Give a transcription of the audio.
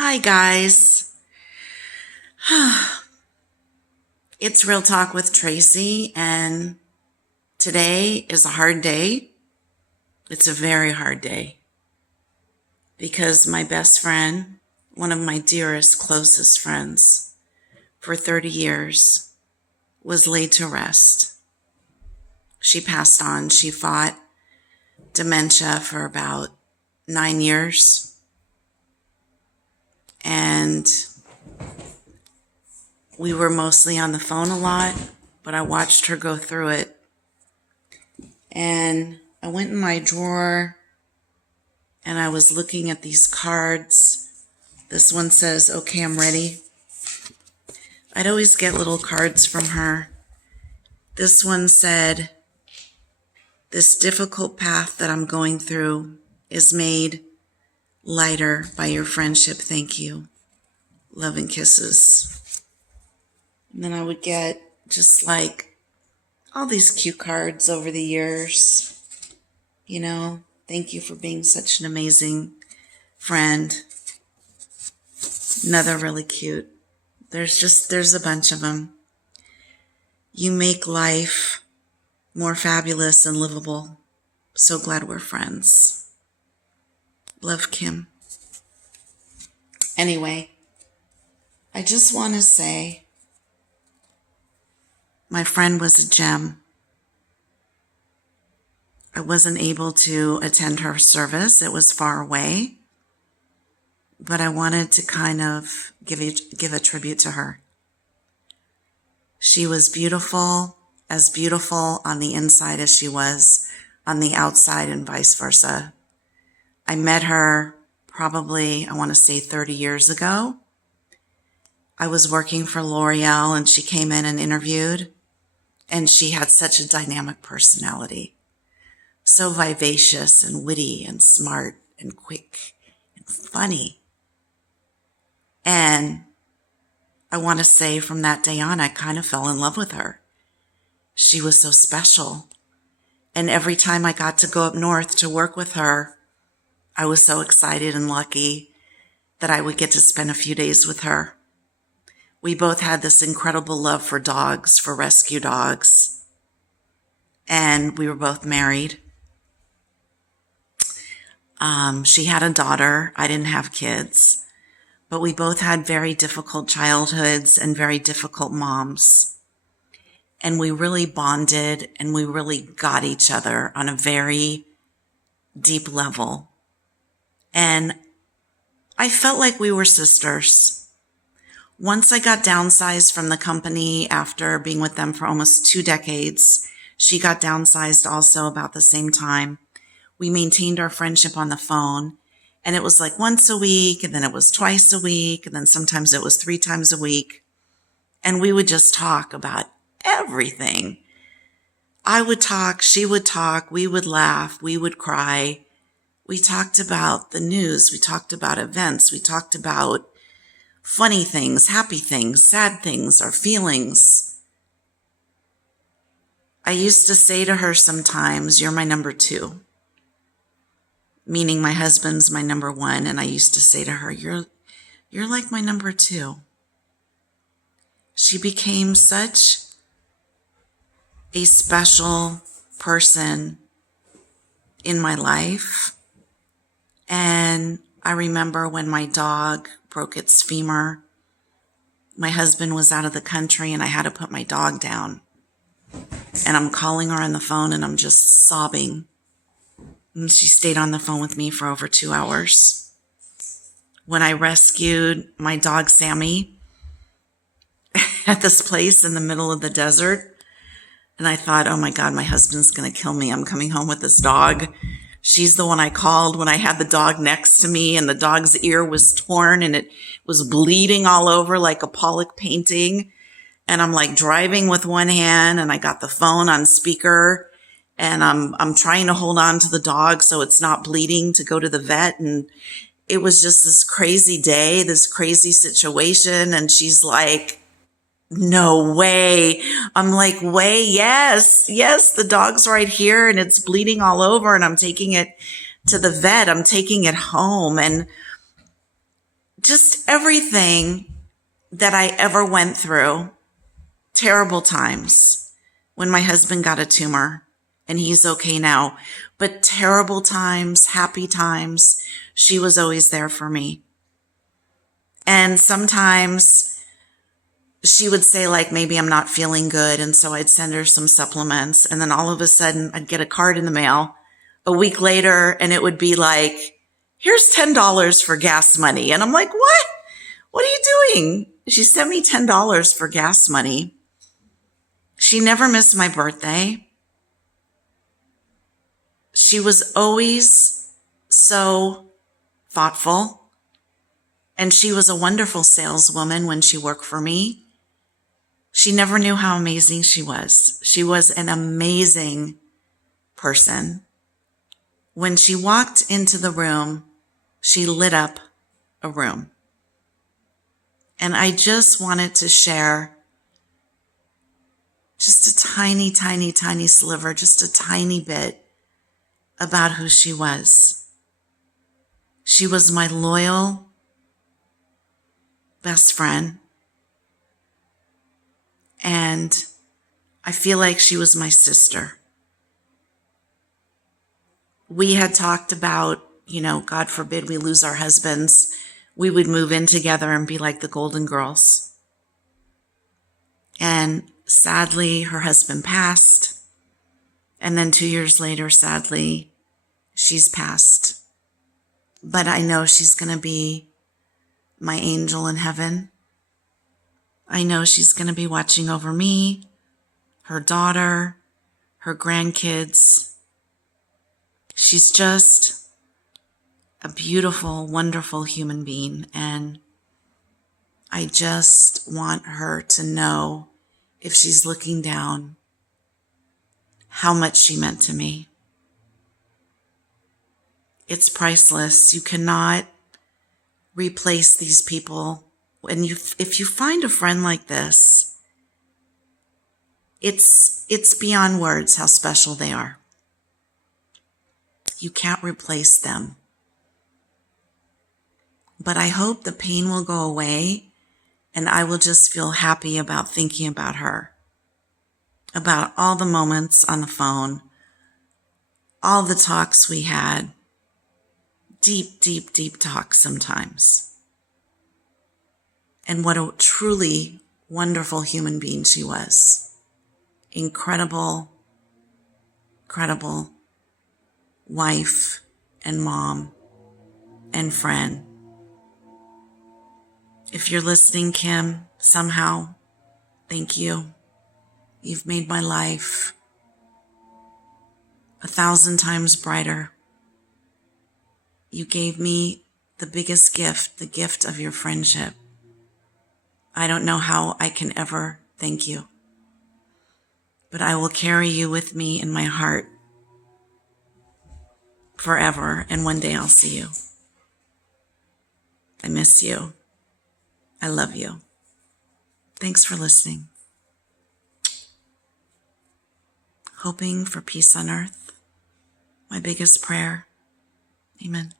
Hi, guys. It's Real Talk with Tracy, and today is a hard day. It's a very hard day because my best friend, one of my dearest, closest friends for 30 years, was laid to rest. She passed on. She fought dementia for about 9 years, and we were mostly on the phone a lot, but I watched her go through it. And I went in my drawer and I was looking at these cards. This one says, "Okay, I'm ready." I'd always get little cards from her. This one said, "This difficult path that I'm going through is made lighter by your friendship. Thank you. Love and kisses." And then I would get just like all these cute cards over the years. Thank you for being such an amazing friend. Another really cute. There's a bunch of them. You make life more fabulous and livable. So glad we're friends. Love, Kim. Anyway, I just want to say my friend was a gem. I wasn't able to attend her service. It was far away. But I wanted to kind of give a tribute to her. She was beautiful on the inside as she was on the outside and vice versa. I met her probably, I want to say 30 years ago. I was working for L'Oreal and she came in and interviewed, and she had such a dynamic personality. So vivacious and witty and smart and quick and funny. And I want to say from that day on, I kind of fell in love with her. She was so special. And every time I got to go up north to work with her, I was so excited and lucky that I would get to spend a few days with her. We both had this incredible love for dogs, for rescue dogs. And we were both married. She had a daughter. I didn't have kids. But we both had very difficult childhoods and very difficult moms. And we really bonded and we really got each other on a very deep level. And I felt like we were sisters. Once I got downsized from the company after being with them for almost 2 decades, she got downsized also about the same time. We maintained our friendship on the phone, and it was like once a week, and then it was twice a week, and then sometimes it was 3 times a week. And we would just talk about everything. I would talk, she would talk, we would laugh, we would cry. We talked about the news, we talked about events, we talked about funny things, happy things, sad things, our feelings. I used to say to her sometimes, "You're my number 2." Meaning my husband's my number 1. And I used to say to her, you're like my number 2. She became such a special person in my life. And I remember when my dog broke its femur, my husband was out of the country and I had to put my dog down. And I'm calling her on the phone and I'm just sobbing. And she stayed on the phone with me for over 2 hours. When I rescued my dog, Sammy, at this place in the middle of the desert, and I thought, oh my God, my husband's going to kill me. I'm coming home with this dog. She's the one I called when I had the dog next to me and the dog's ear was torn and it was bleeding all over like a Pollock painting. And I'm like driving with one hand and I got the phone on speaker and I'm trying to hold on to the dog so it's not bleeding to go to the vet. And it was just this crazy day, this crazy situation. And she's like, "No way." I'm like, yes, the dog's right here and it's bleeding all over and I'm taking it to the vet. I'm taking it home. And just everything that I ever went through, terrible times when my husband got a tumor and he's okay now, but terrible times, happy times, she was always there for me. And sometimes she would say, like, maybe I'm not feeling good. And so I'd send her some supplements. And then all of a sudden I'd get a card in the mail a week later and it would be like, here's $10 for gas money. And I'm like, what? What are you doing? She sent me $10 for gas money. She never missed my birthday. She was always so thoughtful. And she was a wonderful saleswoman when she worked for me. She never knew how amazing she was. She was an amazing person. When she walked into the room, she lit up a room. And I just wanted to share just a tiny, tiny, tiny sliver, just a tiny bit about who she was. She was my loyal best friend. And I feel like she was my sister. We had talked about, God forbid we lose our husbands, we would move in together and be like the Golden Girls. And sadly, her husband passed. And then 2 years later, sadly, she's passed. But I know she's going to be my angel in heaven. I know she's going to be watching over me, her daughter, her grandkids. She's just a beautiful, wonderful human being. And I just want her to know, if she's looking down, how much she meant to me. It's priceless. You cannot replace these people. And if you find a friend like this, it's beyond words how special they are. You can't replace them. But I hope the pain will go away and I will just feel happy about thinking about her, about all the moments on the phone, all the talks we had, deep, deep, deep talks sometimes. And what a truly wonderful human being she was. Incredible, incredible wife and mom and friend. If you're listening, Kim, somehow, thank you. You've made my life 1,000 times brighter. You gave me the biggest gift, the gift of your friendship. I don't know how I can ever thank you, but I will carry you with me in my heart forever, and one day I'll see you. I miss you. I love you. Thanks for listening. Hoping for peace on earth, my biggest prayer. Amen.